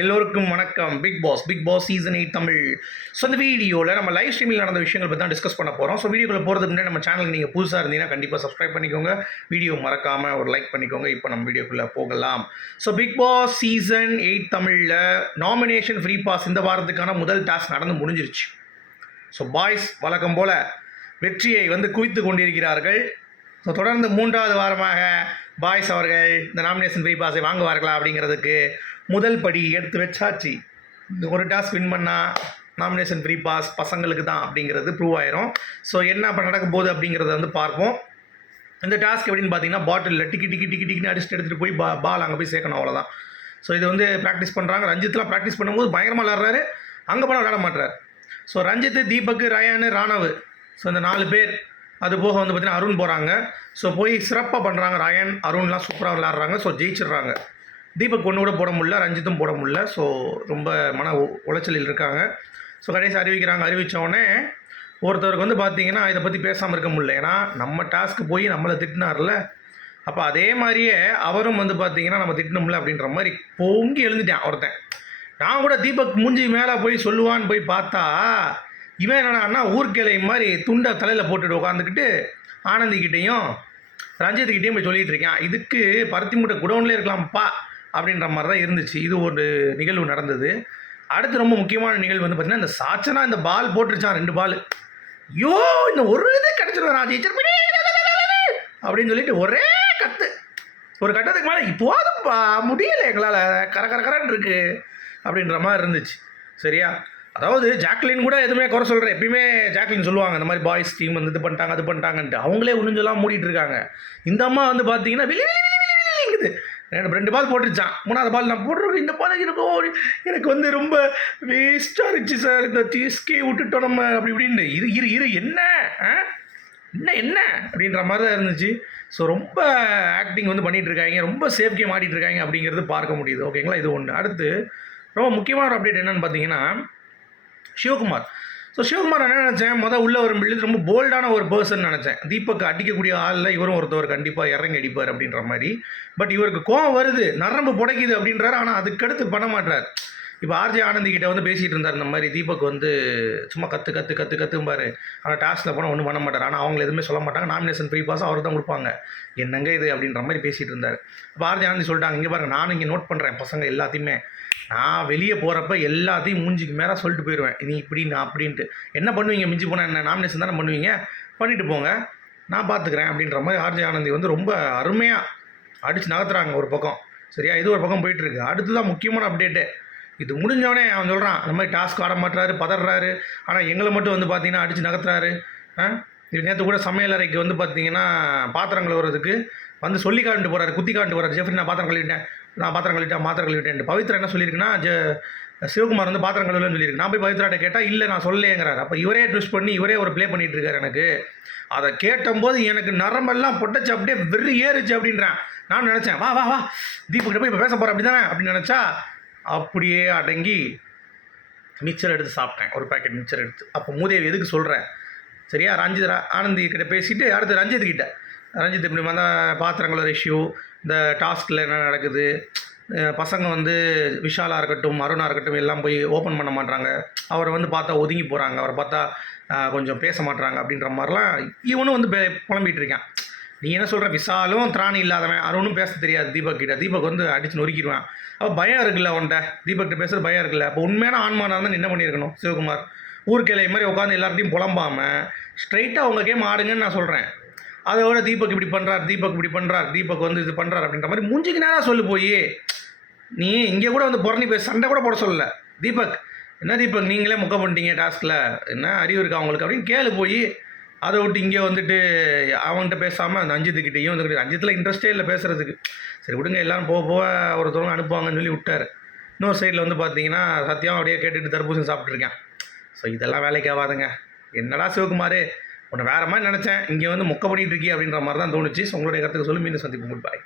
எல்லோருக்கும் வணக்கம். Bigg Boss Bigg Boss season eight Tamil. So இந்த வீடியோவில் நம்ம லைவ் ஸ்ட்ரீமில் நடந்த விஷயங்கள் பற்றி தான் டிஸ்கஸ் பண்ண போகிறோம் ஸோ வீடியோவில் போகிறதுக்கு முன்னாடி நம்ம சேனலுக்கு நீங்கள் புதுசாக இருந்தீங்கன்னா கண்டிப்பாக சப்ஸ்கிரைப் பண்ணிக்கோங்க. வீடியோ மறக்காமல் ஒரு லைக் பண்ணிக்கோங்க. இப்போ நம்ம வீடியோக்குள்ளே போகலாம். So Bigg Boss season eight தமிழில் நாமினேஷன் ஃப்ரீ பாஸ் இந்த வாரத்துக்கான முதல் டாஸ்க் நடந்து முடிஞ்சிருச்சு. ஸோ பாய்ஸ் வழக்கம் போல் வெற்றியை வந்து குவித்து கொண்டிருக்கிறார்கள். ஸோ தொடர்ந்து மூன்றாவது வாரமாக பாய்ஸ் அவர்கள் இந்த நாமினேஷன் ஃப்ரீ பாஸை வாங்குவார்களா அப்படிங்கிறதுக்கு முதல் படி எடுத்து வச்சாச்சு. இந்த ஒரு டாஸ்க் வின் பண்ணால் நாமினேஷன் ஃப்ரீ பாஸ் பசங்களுக்கு தான் அப்படிங்கிறது ப்ரூவ் ஆயிரும். ஸோ என்ன இப்போ நடக்க போகுது அப்படிங்கிறத வந்து பார்ப்போம். இந்த டாஸ்க் எப்படின்னு பார்த்தீங்கன்னா பாட்டிலில் டிக்கி டிக்கி டிக்கி டிக்கின்னு அடிச்சுட்டு எடுத்துகிட்டு போய் பா பால் அங்கே போய் சேர்க்கணும் அவ்வளோதான் ஸோ இது வந்து ப்ராக்டிஸ் பண்ணுறாங்க ரஞ்சித்லாம் ப்ராக்டிஸ் பண்ணும்போது பயங்கரமாக விளாட்றாரு அங்கே போனால் விளாட மாட்டுறாரு so Ranjith Deepak rayon Raanav. So இந்த நாலு பேர் அது போக வந்து பார்த்தீங்கன்னா அருண் போகிறாங்க ஸோ போய் சிறப்பாக பண்ணுறாங்க ராயன் அருண்லாம் சூப்பராக விளாட்றாங்க ஸோ ஜெயிச்சிடுறாங்க. தீபக் ஒன்று கூட போட முடியல ரஞ்சித்தும் போட முடியல. ஸோ ரொம்ப மன உ- உளைச்சலில் இருக்காங்க. ஸோ கடைசி அறிவிக்கிறாங்க. அறிவித்தோடனே ஒருத்தருக்கு வந்து பார்த்தீங்கன்னா இதை பற்றி பேசாமல் இருக்க முடியல. ஏன்னா நம்ம டாஸ்க்கு போய் நம்மளை திட்டினார்ல. அப்போ அதே மாதிரியே அவரும் வந்து பார்த்தீங்கன்னா நம்ம திட்டணும்ல அப்படின்ற மாதிரி பொங்கி எழுந்துட்டேன் ஒருத்தன். நான் கூட தீபக் மூஞ்சி மேலே போய் சொல்லுவான்னு போய் பார்த்தா இவன் என்னடான்னா ஊர்க்கிளை மாதிரி துண்டை தலையில் போட்டுட்டு உட்காந்துக்கிட்டு ஆனந்திக்கிட்டேயும் ரஞ்சித்துக்கிட்டேயும் போய் சொல்லிகிட்டு இருக்கேன். இதுக்கு பருத்தி மூட்டை குடவுன்லேயே இருக்கலாம்ப்பா அப்படின்ற மாதிரி தான் இருந்துச்சு. இது ஒரு நிகழ்வு நடந்தது. அடுத்து ரொம்ப முக்கியமான நிகழ்வு வந்து பார்த்தீங்கன்னா இந்த சாச்சனா இந்த பால் போட்டுருச்சான் ரெண்டு பால். ஐயோ இந்த ஒரு இது கிடச்சிருவேன் நான் அப்படின்னு சொல்லிட்டு ஒரே கத்து. ஒரு கட்டத்துக்கு மேலே இப்போதுப்பா முடியல எங்களால். கர கர கரன்னு இருக்குது அப்படின்ற மாதிரி இருந்துச்சு. சரியா? அதாவது ஜாக்லின் கூட எதுவுமே குறை சொல்கிறேன் எப்பயுமே ஜாக்லின் சொல்லுவாங்க இந்த மாதிரி பாய்ஸ் டீம் வந்து இது பண்ணிட்டாங்க அது பண்ணிட்டாங்கன்ட்டு. அவங்களே ஒன்றுஞ்செல்லாம் மூடிட்டு இருக்காங்க. இந்த அம்மா வந்து பார்த்தீங்கன்னா வெளி வெளிங்குது ரெண்டு ரெண்டு பால் போட்டுருச்சான். மூணாவது பால் நான் போட்டிருக்கோம் இந்த பால் இருக்கும் எனக்கு வந்து ரொம்ப வேஸ்ட்டாக இருந்துச்சு சார் இந்த டிஎஸ்கே விட்டுட்டோம் நம்ம அப்படி இப்படின்னு இரு இரு இரு என்ன? ஆ? என்ன என்ன? அப்படின்ற மாதிரி தான் இருந்துச்சு. ஸோ ரொம்ப ஆக்டிங் வந்து பண்ணிகிட்டு இருக்காங்க. ரொம்ப சேஃப் கேம் ஆடிட்டு இருக்காங்க அப்படிங்கிறது பார்க்க முடியுது. ஓகேங்களா இது ஒன்று அடுத்து ரொம்ப முக்கியமான ஒரு அப்டேட் என்னன்னு பார்த்தீங்கன்னா சிவகுமார். ஸோ சிவகுமார் என்ன நினச்சேன்? மொதல் உள்ள ஒரு பிள்ளை ரொம்ப போல்டான ஒரு பர்சன் நினச்சேன். தீபக் அடிக்கக்கூடிய ஆளில் இவரும் ஒருத்தவர் கண்டிப்பாக இறங்கி அடிப்பார் அப்படின்ற மாதிரி. பட் இவருக்கு கோவம் வருது நரம்பு புடைக்குது அப்படின்றாரு. ஆனால் அதுக்கடுத்து பண்ண மாட்டார் இப்போ ஆர்ஜே ஆனந்தி கிட்ட வந்து பேசிகிட்டு இருந்தார் இந்த மாதிரி தீபக் வந்து சும்மா கற்று கற்று கற்று கற்றும்பாரு ஆனால் டாஸ்கில் போனால் ஒன்றும் பண்ண மாட்டார். ஆனால் அவங்க எதுவுமே சொல்ல மாட்டாங்க. நாமினேஷன் ஃப்ரீ பாஸ் அவர் தான் கொடுப்பாங்க. என்னங்க இது அப்படின்ற மாதிரி பேசிகிட்டு இருந்தார். இப்போ ஆர்ஜே ஆனந்தி சொல்லிட்டாங்க இங்கே பாருங்க நானும் இங்கே நோட் பண்ணுறேன் பசங்க எல்லாத்தையுமே. நான் வெளியே போகிறப்ப எல்லாத்தையும் மூஞ்சிக்கு மேலே சொல்லிட்டு போயிடுவேன் நீ இப்படி நான் அப்படின்ட்டு. என்ன பண்ணுவீங்க? மிஞ்சி போனால் என்ன? நாமினேஷன் தானே பண்ணுவீங்க? பண்ணிவிட்டு போங்க. நான் பார்த்துக்கிறேன் அப்படின்ற மாதிரி ஆர்ஜே ஆனந்தி வந்து ரொம்ப அருமையாக அடித்து நகர்த்துறாங்க ஒரு பக்கம். சரியா? இது ஒரு பக்கம் போயிட்டுருக்கு. அடுத்து தான் முக்கியமான அப்டேட்டு இது முடிஞ்சவனே அவன் சொல்கிறான் இந்த மாதிரி டாஸ்க் ஆட மாட்டுறாரு பதறாரு. ஆனால் எங்களை மட்டும் வந்து பார்த்தீங்கன்னா அடித்து நகர்த்துறாரு. ஆ? இது நேற்று கூட சமையல் அறைக்கு வந்து பார்த்தீங்கன்னா பாத்திரம் கழுவுறதுக்கு வந்து சொல்லி காட்டு போகிறாரு குத்தி காட்டு போகிறாரு ஜெஃப்ரி நான் பாத்திரம் கழுவிட்டேன். நான் பாத்திரம் கழுவிட்டேன் பாத்திரம் கழுவிட்டேன் பவித்ரா என்ன சொல்லியிருக்குன்னா சிவகுமார் வந்து பாத்திரம் கழுவலன்னு சொல்லியிருக்கு. நான் போய் பவித்ராட்ட கேட்டால் இல்லை நான் சொல்லலேங்கிறார் அப்போ இவரே ட்விஸ்ட் பண்ணி இவரே ஒரு ப்ளே பண்ணிட்டு இருக்கார் எனக்கு. அதை கேட்டபோது எனக்கு நரம்பெல்லாம் பொட்டச்சு அப்படியே வெறி ஏறுச்சு அப்படின்றேன். நான் நினச்சேன் வா வா வா தீபக்கிட்ட போய் இப்போ பேச போகிறேன் அப்படி தானே அப்படின்னு நினச்சா அப்படியே அடங்கி மிச்சர் எடுத்து சாப்பிட்டேன். ஒரு பாக்கெட் மிச்சர் எடுத்து. அப்போ மூதேவி எதுக்கு சொல்கிறேன் சரியா? ரஞ்சித் ஆனந்தி கிட்ட பேசிட்டு அடுத்து ரஞ்சித் கிட்ட. ரஞ்சித் இப்படி வந்தால் பாத்திரங்களோட இஷ்யூ இந்த டாஸ்கில் என்ன நடக்குது? பசங்க வந்து விஷாலாக இருக்கட்டும் அருணாக இருக்கட்டும் எல்லாம் போய் ஓப்பன் பண்ண மாட்டாங்க அவரை வந்து பார்த்தா ஒதுங்கி போகிறாங்க அவரை பார்த்தா கொஞ்சம் பேச மாட்றாங்க அப்படின்ற மாதிரிலாம் இவனும் வந்து புலம்பிகிட்டு புலம்பிட்டு இருக்கான். நீ என்ன சொல்கிற விசாலும் திராணி இல்லாதவன் அருணும் பேச தெரியாது தீபக் கிட்ட. தீபக் வந்து அடிச்சு நொறுக்கிடுவான். அப்போ பயம் இருக்குல்ல அவன்கிட்ட? தீபக் கிட்ட பயம் இருக்குல்ல? அப்போ உண்மையான ஆன்மானாக இருந்தால் என்ன பண்ணியிருக்கணும்? சிவகுமார். ஊர்க்கிளை மாதிரி உட்காந்து எல்லார்ட்டையும் புலம்பாமல் ஸ்ட்ரைட்டாக உங்கள் கேம் ஆடுங்கன்னு நான் சொல்கிறேன் அதோட தீபக் இப்படி பண்ணுறார் தீபக் இப்படி பண்ணுறார் தீபக் வந்து இது பண்ணுறார் அப்படின்ற மாதிரி மூஞ்சிக்கு நேராக சொல்லு போய். நீ இங்கே கூட வந்து புறணி போய் சண்டை கூட போட சொல்லல. தீபக் என்ன தீபக் நீங்களே முக்க பண்ணிட்டீங்க டாஸ்கில்? என்ன அறிவு இருக்கா அவங்களுக்கு அப்படின்னு கேளு போய். அதை விட்டு இங்கே வந்துட்டு அவன்கிட்ட பேசாமல் அந்த அஞ்சித்துக்கிட்டையும் வந்து அஞ்சித்தில் இன்ட்ரெஸ்டே இல்லை பேசுகிறதுக்கு சரி விடுங்க எல்லாரும் போக போக ஒருத்தவங்க அனுப்புவாங்கன்னு சொல்லி விட்டார். இன்னொரு சைடில் வந்து பார்த்தீங்கன்னா சத்தியம் அப்படியே கேட்டுட்டு தர்பூசணி சாப்பிட்ருக்கேன் ஸோ இதெல்லாம் வேலைக்கு ஆகாதுங்க. என்னடா சிவகுமார்? உன்னை வேறு மாதிரி நினச்சேன். இங்கே வந்து மொக்க பண்ணிட்டு இருக்கீ அப்படின்ற மாதிரி தான் தோணுச்சு. ஸோ உங்களுடைய கருத்துக்கு சொல்லி மீண்டும் சந்திப்போம். குட் பாய்